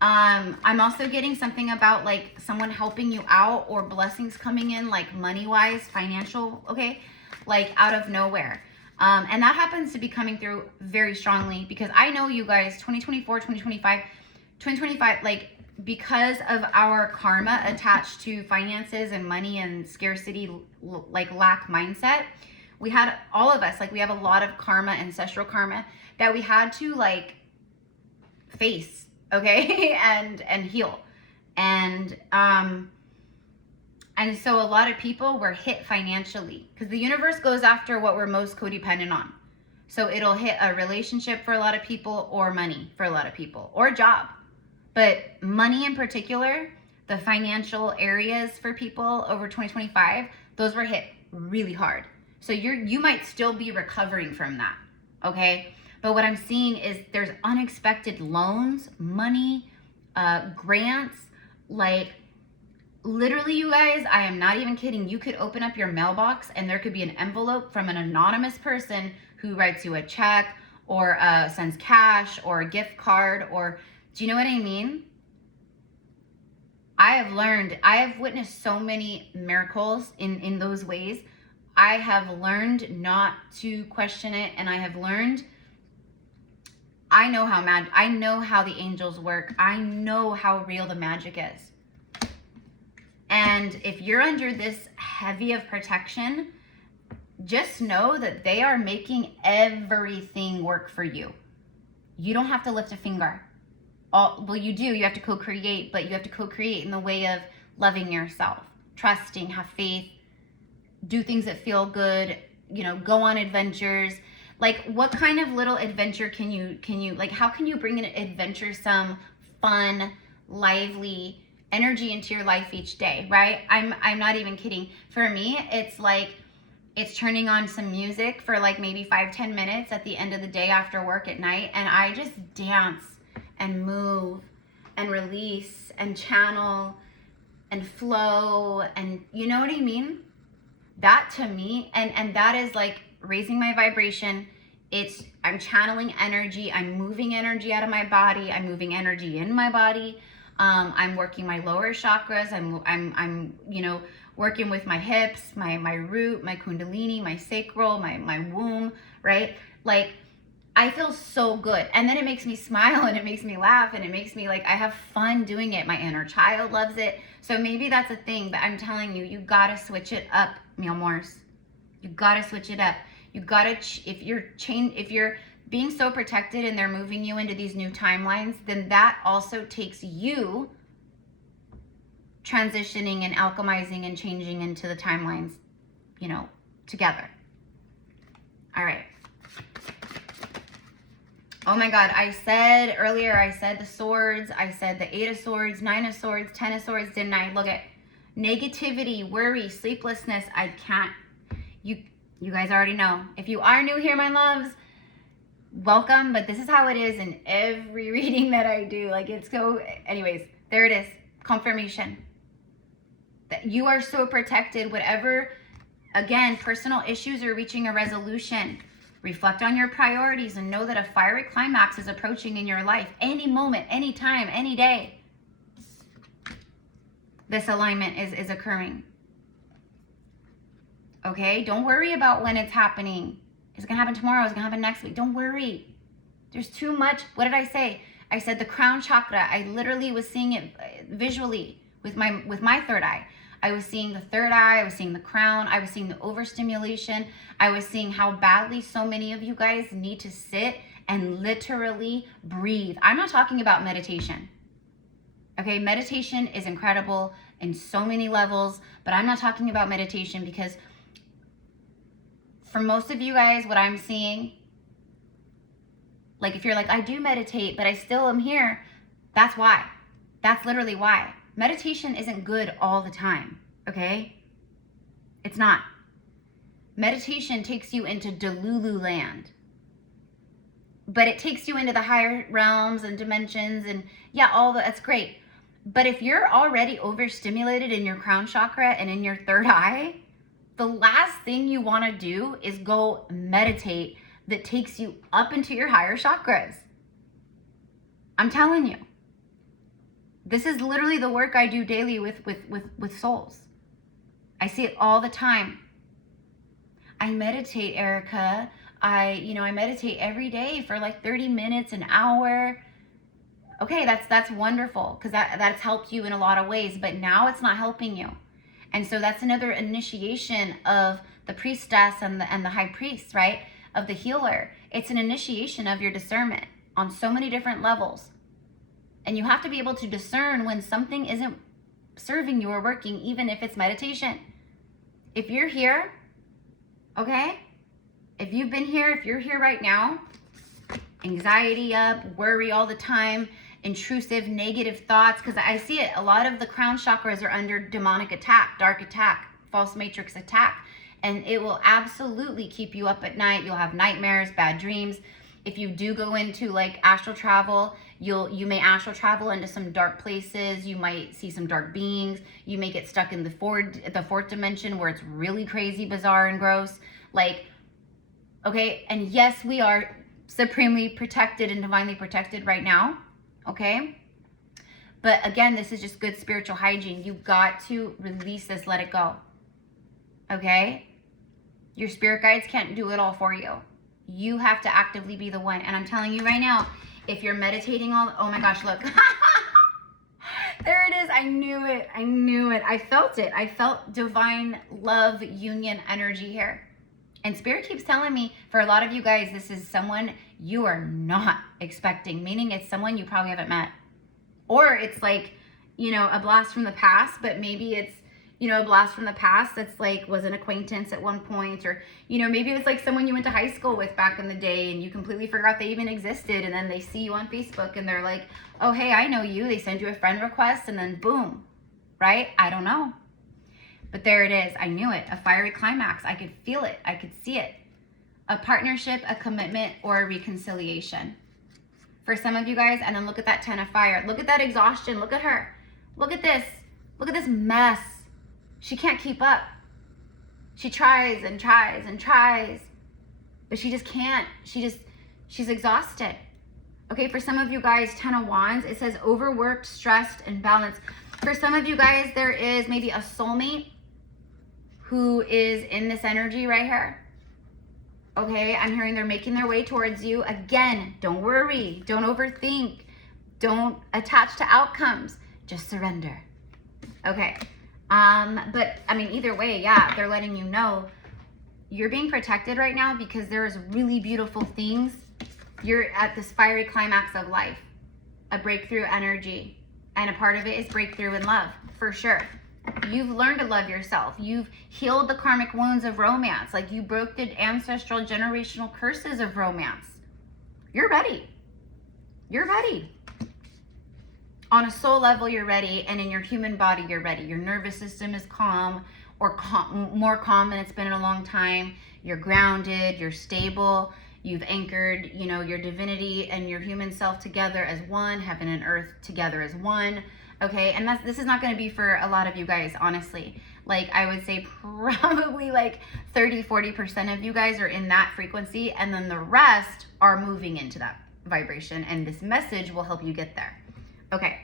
I'm also getting something about like someone helping you out or blessings coming in, like money wise, financial. Okay. Like out of nowhere. And that happens to be coming through very strongly, because I know you guys, 2024, 2025, like because of our karma attached to finances and money and scarcity, like lack mindset, we had, all of us, like we have a lot of karma, ancestral karma, that we had to like face, okay, and heal. And I And so a lot of people were hit financially because the universe goes after what we're most codependent on. So it'll hit a relationship for a lot of people, or money for a lot of people, or a job. But money in particular, the financial areas for people over 2025, those were hit really hard. So you might still be recovering from that, okay? But what I'm seeing is there's unexpected loans, money, grants, like literally, you guys, I am not even kidding. You could open up your mailbox and there could be an envelope from an anonymous person who writes you a check or sends cash or a gift card, or do you know what I mean? I have witnessed so many miracles in those ways. I have learned not to question it, and I have learned, I know how the angels work. I know how real the magic is. And if you're under this heavy of protection, just know that they are making everything work for you. You don't have to lift a finger. Well, you do. You have to co-create, but you have to co-create in the way of loving yourself, trusting, have faith, do things that feel good, go on adventures. Like, what kind of little adventure can you like, how can you bring an adventuresome, fun, lively energy into your life each day, right? I'm not even kidding. For me, it's like, it's turning on some music for like maybe 5-10 minutes at the end of the day after work at night, and I just dance and move and release and channel and flow, and you know what I mean? That to me, and that is like raising my vibration. I'm channeling energy, I'm moving energy out of my body, I'm moving energy in my body. I'm working my lower chakras. I'm working with my hips, my root, my kundalini, my sacral, my womb, right? Like, I feel so good. And then it makes me smile and it makes me laugh and it makes me like, I have fun doing it. My inner child loves it. So maybe that's a thing, but I'm telling you, you gotta switch it up, mi amors. You gotta switch it up. You gotta, if you're being so protected and they're moving you into these new timelines, then that also takes you transitioning and alchemizing and changing into the timelines, together. All right. Oh my God, I said the swords, I said the 8 of swords, 9 of swords, 10 of swords, didn't I? Look at negativity, worry, sleeplessness. I can't, you guys already know. If you are new here, my loves, welcome, but this is how it is in every reading that I do. Like, it's so, anyways, there it is, confirmation. That you are so protected. Whatever, again, personal issues are reaching a resolution. Reflect on your priorities and know that a fiery climax is approaching in your life. Any moment, any time, any day. This alignment is occurring. Okay? Don't worry about when it's happening. Is it going to happen tomorrow? Is it going to happen next week? Don't worry. There's too much. What did I say? I said the crown chakra. I literally was seeing it visually with my third eye. I was seeing the third eye. I was seeing the crown. I was seeing the overstimulation. I was seeing how badly so many of you guys need to sit and literally breathe. I'm not talking about meditation. Okay, meditation is incredible in so many levels, but I'm not talking about meditation because for most of you guys, what I'm seeing, like if you're like, I do meditate, but I still am here, that's why. That's literally why. Meditation isn't good all the time, okay? It's not. Meditation takes you into Delulu land. But it takes you into the higher realms and dimensions and yeah, that's great. But if you're already overstimulated in your crown chakra and in your third eye, the last thing you want to do is go meditate that takes you up into your higher chakras. I'm telling you. This is literally the work I do daily with souls. I see it all the time. I meditate, Erica. I meditate every day for like 30 minutes, an hour. Okay, that's wonderful because that's helped you in a lot of ways, but now it's not helping you. And so that's another initiation of the priestess and the high priest, right? Of the healer. It's an initiation of your discernment on so many different levels. And you have to be able to discern when something isn't serving you or working, even if it's meditation. If you're here, okay? If you've been here, if you're here right now, anxiety up, worry all the time, intrusive, negative thoughts, because I see it. A lot of the crown chakras are under demonic attack, dark attack, false matrix attack, and it will absolutely keep you up at night. You'll have nightmares, bad dreams. If you do go into like astral travel, you may astral travel into some dark places. You might see some dark beings. You may get stuck in the fourth dimension where it's really crazy, bizarre, and gross. Like, okay, and yes, we are supremely protected and divinely protected right now, okay? But again, this is just good spiritual hygiene. You've got to release this, let it go, okay? Your spirit guides can't do it all for you. You have to actively be the one. And I'm telling you right now, if you're meditating oh my gosh, look. There it is. I knew it. I knew it. I felt it. I felt divine love, union, energy here. And Spirit keeps telling me, for a lot of you guys, this is someone you are not expecting, meaning it's someone you probably haven't met. Or it's like, you know, a blast from the past, but maybe it's, you know, a blast from the past that's like, was an acquaintance at one point, or, you know, maybe it was like someone you went to high school with back in the day and you completely forgot they even existed, and then they see you on Facebook and they're like, oh, hey, I know you. They send you a friend request and then boom, right? I don't know. But there it is. I knew it. A fiery climax. I could feel it. I could see it. A partnership, a commitment, or a reconciliation. For some of you guys, and then look at that 10 of fire. Look at that exhaustion. Look at her. Look at this. Look at this mess. She can't keep up. She tries and tries and tries, but she just can't. She's exhausted. Okay, for some of you guys, 10 of wands, it says overworked, stressed, and balanced. For some of you guys, there is maybe a soulmate who is in this energy right here. Okay, I'm hearing they're making their way towards you. Again, don't worry, don't overthink, don't attach to outcomes, just surrender. Okay, but I mean, either way, yeah, they're letting you know you're being protected right now because there is really beautiful things. You're at this fiery climax of life, a breakthrough energy, and a part of it is breakthrough in love, for sure. You've learned to love yourself. You've healed the karmic wounds of romance. Like, you broke the ancestral generational curses of romance. You're ready. You're ready. On a soul level, you're ready. And in your human body, you're ready. Your nervous system is calm, or more calm than it's been in a long time. You're grounded. You're stable. You've anchored, you know, your divinity and your human self together as one. Heaven and earth together as one. Okay, and this is not going to be for a lot of you guys, honestly. Like, I would say probably like 30-40% of you guys are in that frequency, and then the rest are moving into that vibration, and this message will help you get there. Okay,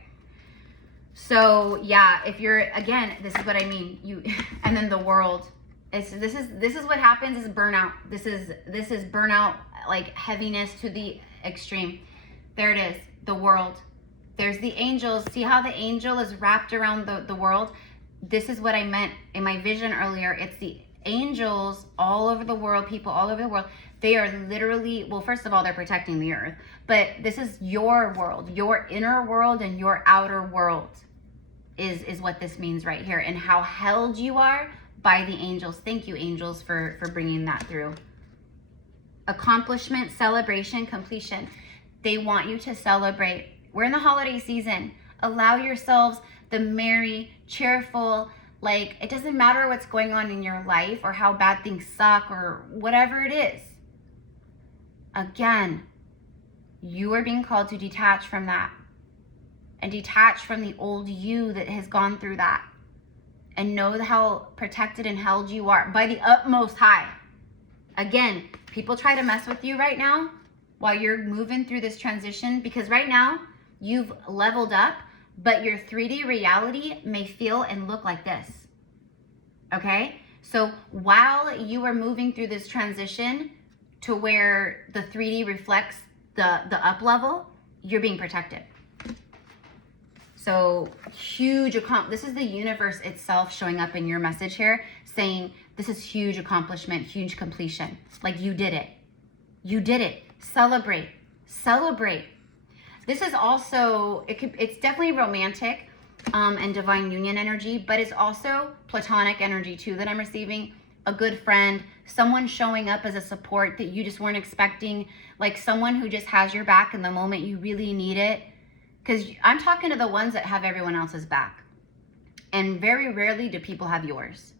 so yeah, if you're, again, this is what I mean, and then the world, this is what happens, is burnout. This is burnout, like heaviness to the extreme. There it is, the world. There's the angels. See how the angel is wrapped around the world? This is what I meant in my vision earlier. It's the angels all over the world, people all over the world. They are literally, well, first of all, they're protecting the earth. But this is your world, your inner world and your outer world is what this means right here. And how held you are by the angels. Thank you, angels, for bringing that through. Accomplishment, celebration, completion. They want you to celebrate. We're in the holiday season. Allow yourselves the merry, cheerful, like, it doesn't matter what's going on in your life or how bad things suck or whatever it is. Again, you are being called to detach from that and detach from the old you that has gone through that, and know how protected and held you are by the utmost high. Again, people try to mess with you right now while you're moving through this transition, because right now, you've leveled up, but your 3D reality may feel and look like this, okay? So while you are moving through this transition to where the 3D reflects the up level, you're being protected. So huge, this is the universe itself showing up in your message here, saying this is huge accomplishment, huge completion. Like, you did it. You did it. Celebrate. Celebrate. This is also, it's definitely romantic. and divine union energy, but it's also platonic energy too that I'm receiving. A good friend, someone showing up as a support that you just weren't expecting, like someone who just has your back in the moment you really need it. Because I'm talking to the ones that have everyone else's back. And very rarely do people have yours.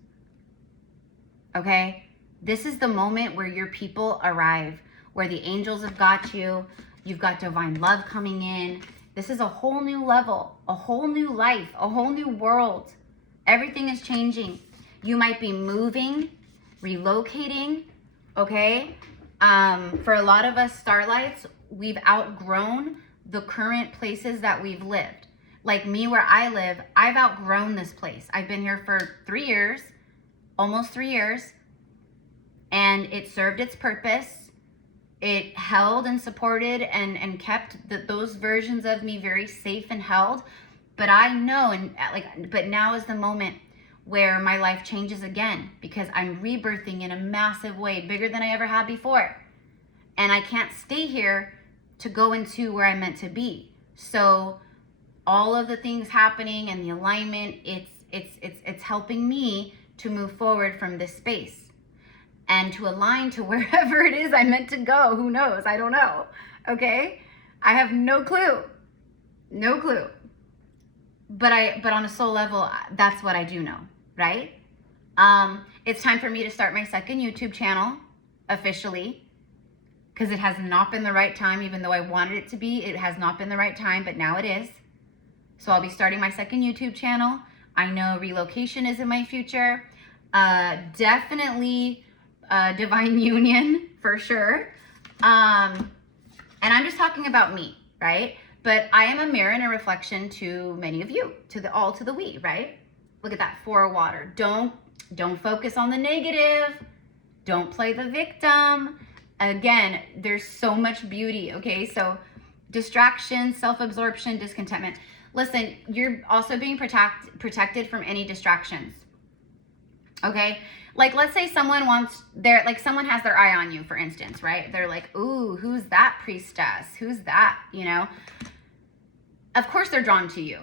Okay? This is the moment where your people arrive, where the angels have got you. You've got divine love coming in. This is a whole new level, a whole new life, a whole new world. Everything is changing. You might be moving, relocating, okay? For a lot of us starlights, we've outgrown the current places that we've lived. Like me, where I live, I've outgrown this place. I've been here for 3 years, almost 3 years, and it served its purpose. It held and supported and kept those versions of me very safe and held. But I know, but now is the moment where my life changes again, because I'm rebirthing in a massive way, bigger than I ever had before. And I can't stay here to go into where I'm meant to be. So all of the things happening and the alignment, it's helping me to move forward from this space and to align to wherever it is I'm meant to go. Who knows? I don't know. Okay? I have no clue. No clue. But on a soul level, that's what I do know, right? It's time for me to start my second YouTube channel officially, because it has not been the right time. Even though I wanted it to be, it has not been the right time, but now it is. So I'll be starting my second YouTube channel. I know relocation is in my future. Definitely divine union for sure. And I'm just talking about me, right? But I am a mirror and a reflection to many of you, to the we, right? Look at that, 4 of water. Don't focus on the negative. Don't play the victim. Again, there's so much beauty, okay? So distraction, self-absorption, discontentment. Listen, you're also being protected from any distractions, okay? Like, let's say someone someone has their eye on you, for instance, right? They're like, ooh, who's that priestess? Who's that, you know? Of course they're drawn to you.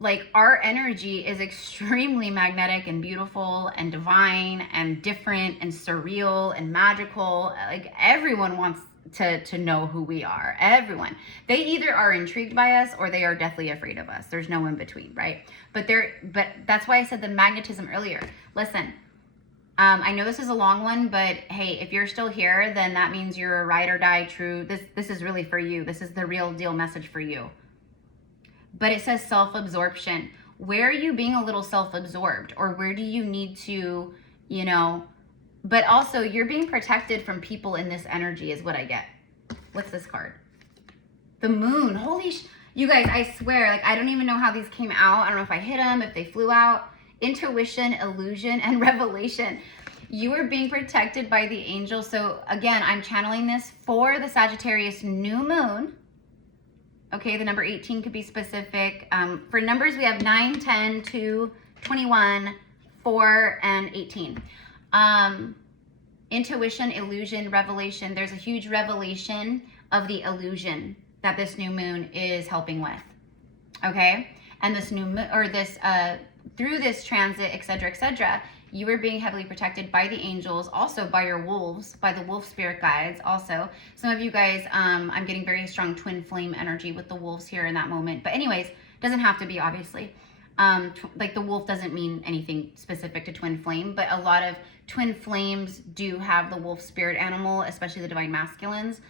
Like, our energy is extremely magnetic and beautiful and divine and different and surreal and magical. Like, everyone wants to know who we are. Everyone. They either are intrigued by us or they are deathly afraid of us. There's no in between, right? But that's why I said the magnetism earlier. Listen, I know this is a long one, but hey, if you're still here, then that means you're a ride or die true. This is really for you. This is the real deal message for you. But it says self-absorption. Where are you being a little self-absorbed? Or where do you need to, but also you're being protected from people in this energy is what I get. What's this card? The moon. Holy you guys, I swear, like, I don't even know how these came out. I don't know if I hit them, if they flew out. Intuition, illusion, and revelation. You are being protected by the angel. So again, I'm channeling this for the Sagittarius new moon. Okay, the number 18 could be specific. For numbers, we have 9, 10, 2, 21, 4, and 18. Intuition, illusion, revelation. There's a huge revelation of the illusion that this new moon is helping with. Okay? And this new moon, or this, through this transit, etc., you are being heavily protected by the angels, also by your wolves, by the wolf spirit guides also. Some of you guys, I'm getting very strong twin flame energy with the wolves here in that moment. But anyways, doesn't have to be, obviously. Like, the wolf doesn't mean anything specific to twin flame, but a lot of twin flames do have the wolf spirit animal, especially the divine masculines.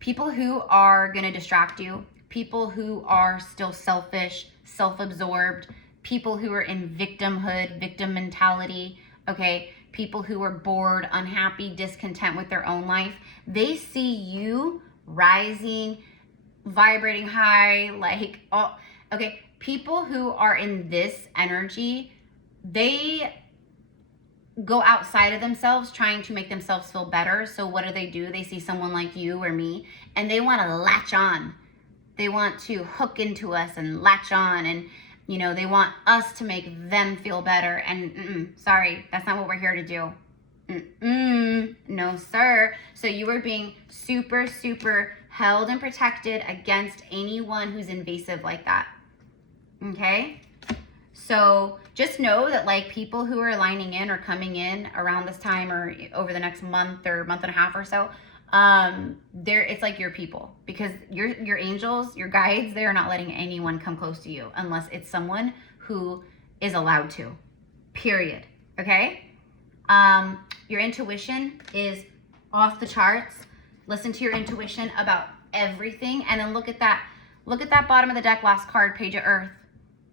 People who are going to distract you, people who are still selfish, self-absorbed, people who are in victimhood, victim mentality, okay? People who are bored, unhappy, discontent with their own life. They see you rising, vibrating high, like, oh, okay? People who are in this energy, they go outside of themselves trying to make themselves feel better. So what do? They see someone like you or me, and they want to latch on. They want to hook into us and latch on, and they want us to make them feel better. And sorry, that's not what we're here to do. No, sir. So you are being super, super held and protected against anyone who's invasive like that. Okay? So just know that like people who are lining in or coming in around this time or over the next month or month and a half or so, it's like your people, because your angels, your guides, they are not letting anyone come close to you unless it's someone who is allowed to, period. Okay? Your intuition is off the charts. Listen to your intuition about everything, and then look at that bottom of the deck, last card, Page of Earth.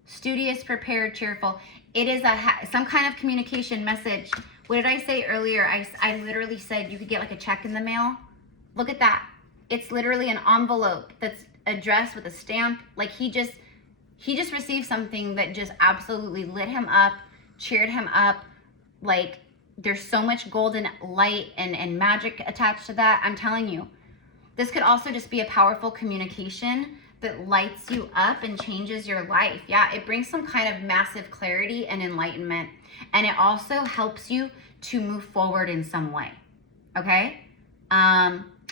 Studious, prepared, cheerful. It is some kind of communication message. What did I say earlier? I literally said you could get like a check in the mail. Look at that. It's literally an envelope that's addressed with a stamp. Like he just received something that just absolutely lit him up, cheered him up. Like there's so much golden light and magic attached to that. I'm telling you, this could also just be a powerful communication that lights you up and changes your life. Yeah, it brings some kind of massive clarity and enlightenment. And it also helps you to move forward in some way. Okay?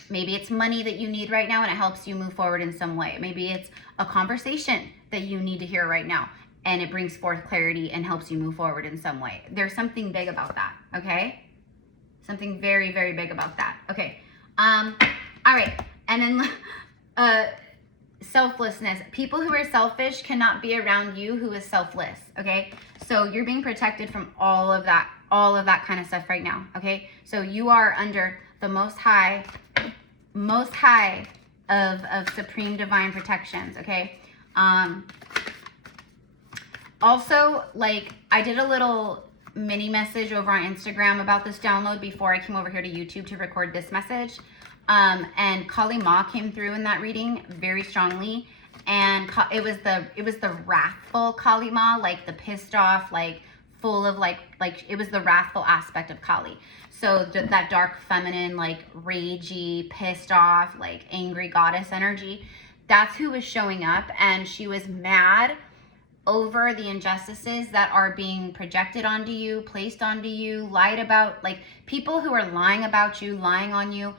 Maybe it's money that you need right now and it helps you move forward in some way. Maybe it's a conversation that you need to hear right now and it brings forth clarity and helps you move forward in some way. There's something big about that. Okay? Something very, very big about that. Okay. All right. And then, selflessness. People who are selfish cannot be around you who is selfless. Okay. So you're being protected from all of that kind of stuff right now. Okay. So you are under the most high of supreme divine protections. Okay. Also, like I did a little mini message over on Instagram about this download before I came over here to YouTube to record this message. And Kali Ma came through in that reading very strongly, and it was the wrathful Kali Ma, like the pissed off, like full of like it was the wrathful aspect of Kali. So that dark feminine, like ragey, pissed off, like angry goddess energy, that's who was showing up, and she was mad over the injustices that are being projected onto you, placed onto you, lied about, like people who are lying about you, lying on you.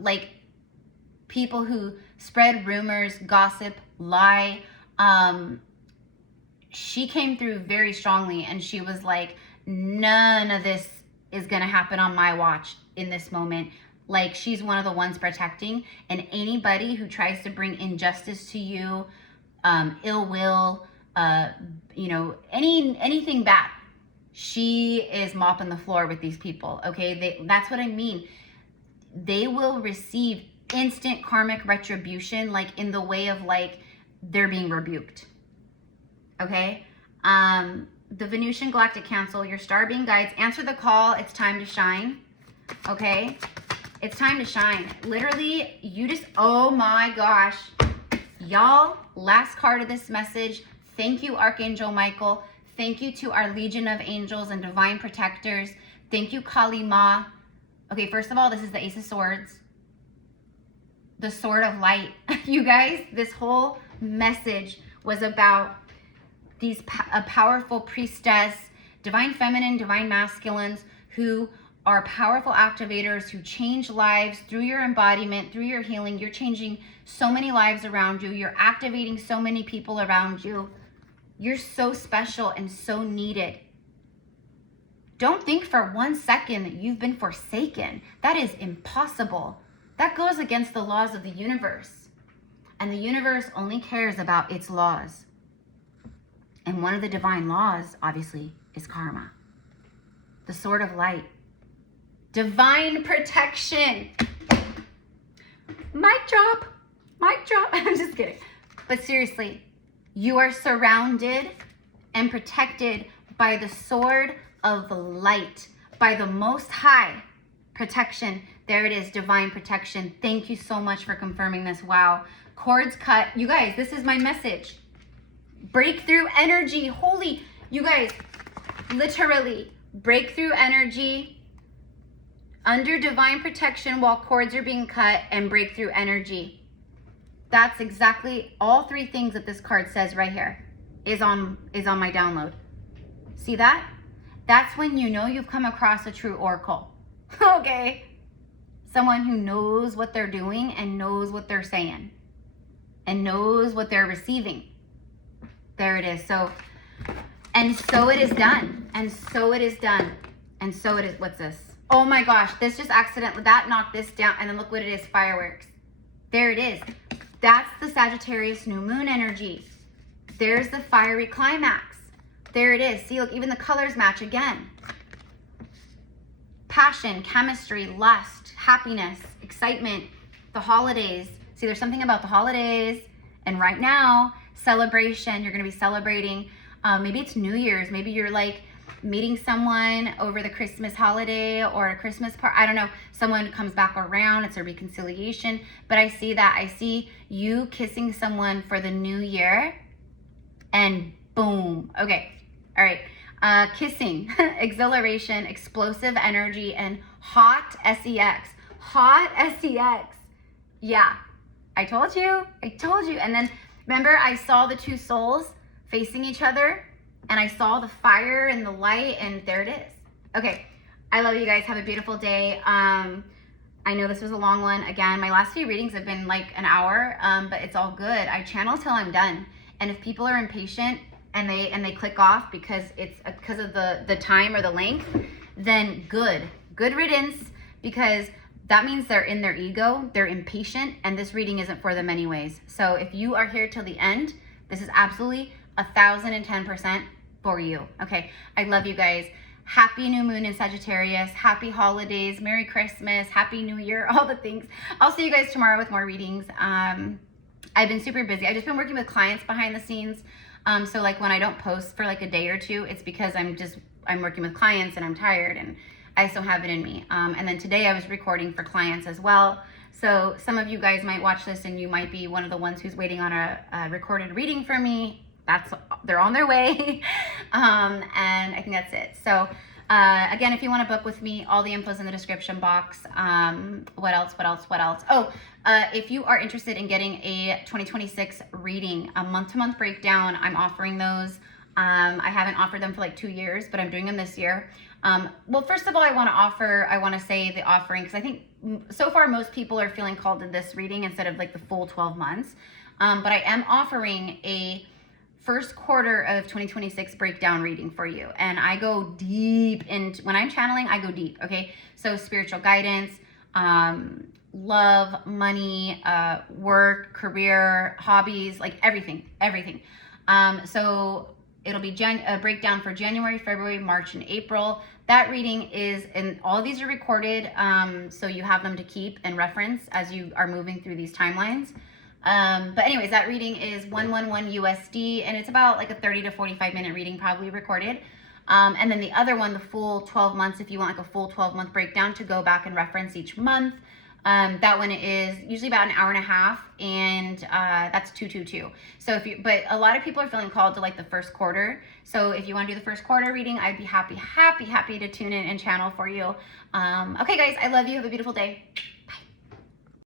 Like people who spread rumors, gossip, lie. She came through very strongly and she was like, none of this is going to happen on my watch in this moment. Like she's one of the ones protecting, and anybody who tries to bring injustice to you, ill will, anything bad, she is mopping the floor with these people. Okay. That's what I mean. They will receive instant karmic retribution, like in the way of like they're being rebuked. Okay? The Venusian Galactic Council, your star being guides, answer the call. It's time to shine. Okay? It's time to shine. Literally, oh my gosh. Y'all, last card of this message. Thank you, Archangel Michael. Thank you to our Legion of Angels and Divine Protectors. Thank you, Kali Ma. Okay, first of all, this is the Ace of Swords. The Sword of Light. You guys, this whole message was about a powerful priestess, divine feminine, divine masculines, who are powerful activators who change lives through your embodiment, through your healing. You're changing so many lives around you. You're activating so many people around you. You're so special and so needed. Don't think for 1 second that you've been forsaken. That is impossible. That goes against the laws of the universe. And the universe only cares about its laws. And one of the divine laws, obviously, is karma. The Sword of Light. Divine protection. Mic drop. Mic drop. I'm just kidding. But seriously, you are surrounded and protected by the Sword of Light, by the Most High protection. There it is, divine protection. Thank you so much for confirming this. Wow. Cords cut. You guys, this is my message. Breakthrough energy. Holy, you guys, literally, breakthrough energy under divine protection while cords are being cut, and breakthrough energy. That's exactly all three things that this card says right here is on my download. See that? That's when you know you've come across a true oracle. Okay? Someone who knows what they're doing and knows what they're saying and knows what they're receiving. There it is. So, and so it is done. And so it is done. And so it is. What's this? Oh my gosh, this just accidentally, that knocked this down. And then look what it is, fireworks. There it is. That's the Sagittarius new moon energy. There's the fiery climax. There it is. See, look, even the colors match again. Passion, chemistry, lust, happiness, excitement, the holidays. See, there's something about the holidays. And right now, celebration, you're going to be celebrating. Maybe it's New Year's. Maybe you're like meeting someone over the Christmas holiday or a Christmas party. I don't know. Someone comes back around. It's a reconciliation. But I see that. I see you kissing someone for the new year. And boom. Okay. All right. Kissing, exhilaration, explosive energy, and hot sex. Hot sex. Yeah. I told you. I told you. And then remember, I saw the two souls facing each other, and I saw the fire and the light, and there it is. Okay. I love you guys. Have a beautiful day. I know this was a long one. Again, my last few readings have been like an hour, but it's all good. I channel till I'm done. And if people are impatient and they click off because it's because of the time or the length, then good riddance, because that means they're in their ego, they're impatient, and this reading isn't for them anyways. So if you are here till the end, this is absolutely 1,010% for you. Okay, I love you guys. Happy new moon in Sagittarius. Happy holidays. Merry Christmas. Happy New Year. All the things. I'll see you guys tomorrow with more readings. I've been super busy. I've just been working with clients behind the scenes. So like when I don't post for like a day or two, it's because I'm working with clients and I'm tired and I just don't have it in me. And then today I was recording for clients as well. So some of you guys might watch this and you might be one of the ones who's waiting on a recorded reading from me. They're on their way. And I think that's it. So again, if you want to book with me, all the info's in the description box. What else? Oh, if you are interested in getting a 2026 reading, a month-to-month breakdown, I'm offering those. I haven't offered them for like 2 years, but I'm doing them this year. Well, first of all, I want to say the offering, because I think so far most people are feeling called to this reading instead of like the full 12 months. But I am offering a first quarter of 2026 breakdown reading for you. And I go deep into, when I'm channeling, I go deep. Okay. So spiritual guidance, love, money, work, career, hobbies, like everything. So it'll be a breakdown for January, February, March, and April. That reading is, and all of these are recorded. So you have them to keep and reference as you are moving through these timelines. But anyways, that reading is 111 USD, and it's about like a 30 to 45 minute reading, probably recorded. And then the other one, the full 12 months, if you want like a full 12-month breakdown to go back and reference each month. That one is usually about an hour and a half, and that's 222. So but a lot of people are feeling called to like the first quarter. So if you want to do the first quarter reading, I'd be happy to tune in and channel for you. Okay guys, I love you. Have a beautiful day.